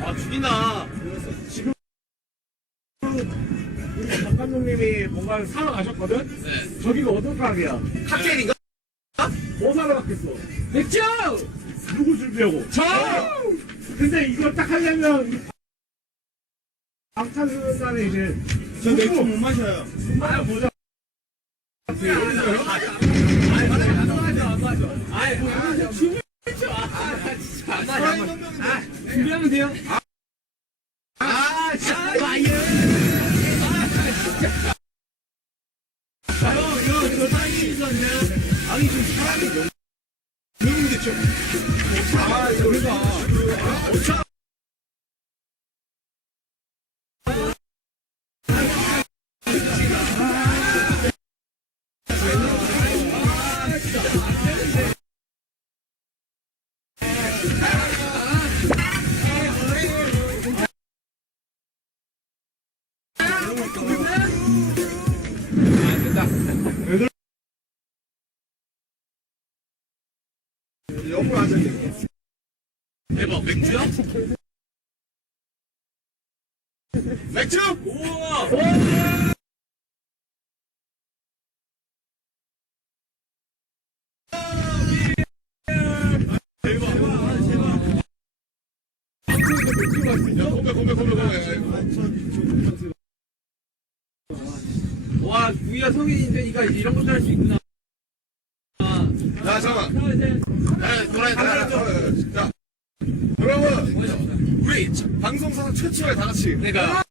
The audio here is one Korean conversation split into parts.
아 죽이나. 지금 우리 박 감독님이 뭔가를 사러 가셨거든? 네. 저기가 어떤 가게야? 칵테일인가? 뭐 사러 갔겠어? 맥주! 누구 준비하고? 저! 근데 이걸 딱 하려면 방탄소년단에 이제 저 맥주 못 마셔요. 아 보자. 준비하면 돼요? 저 사람이 있었냐? 아니, 좀 사람이 누군데 좀. 우리가. 옆으로 앉아. 대박, 맥주야? 맥주? 우와! 와, 우리가 성인인데 니가 이런 것도 할 수 있구나. 야, 잠깐만. 돌아야 돼. 자, 여러분. 우리 방송사상 최초에 다 같이. 내가.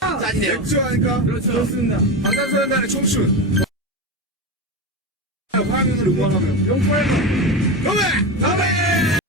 짠이네요. 맥주 하니까. 그렇죠. 좋습니다. 방탄소년단의 청춘. 화면을 응원하면. 용포해봐. 너네!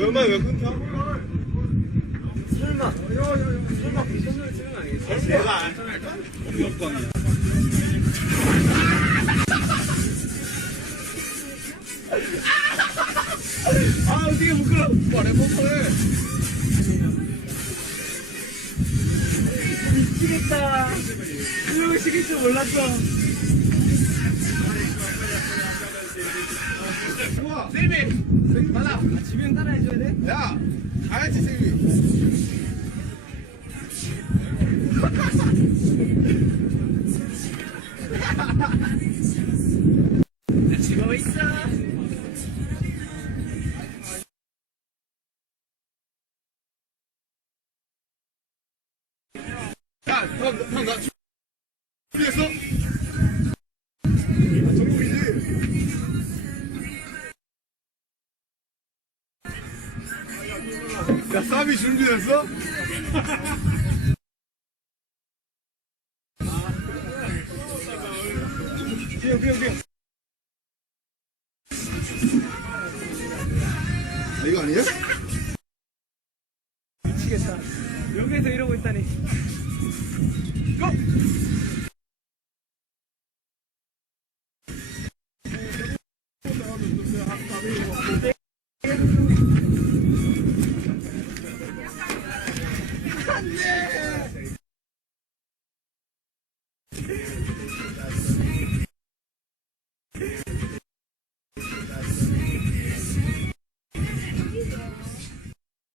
얼마 왜 끊겨? 설마 그 손으로 치는 거 아니겠어? 내가 안 할까? 공격광이. 아, 어떻게 부끄러워. 말해 뻔뻔해. 미치겠다. 그러고 시킬 줄 몰랐어. 좋아. 세미 따라. 지면 따라해줘야 돼? 야, 가야지 세미. 지고 있어. 야, 형, 나 준비했어? 정국이지? 야, 쌈이 준비됐어? 비용. 아, 이거 아니야? 미치겠다. 여기에서 이러고 있다니. 예!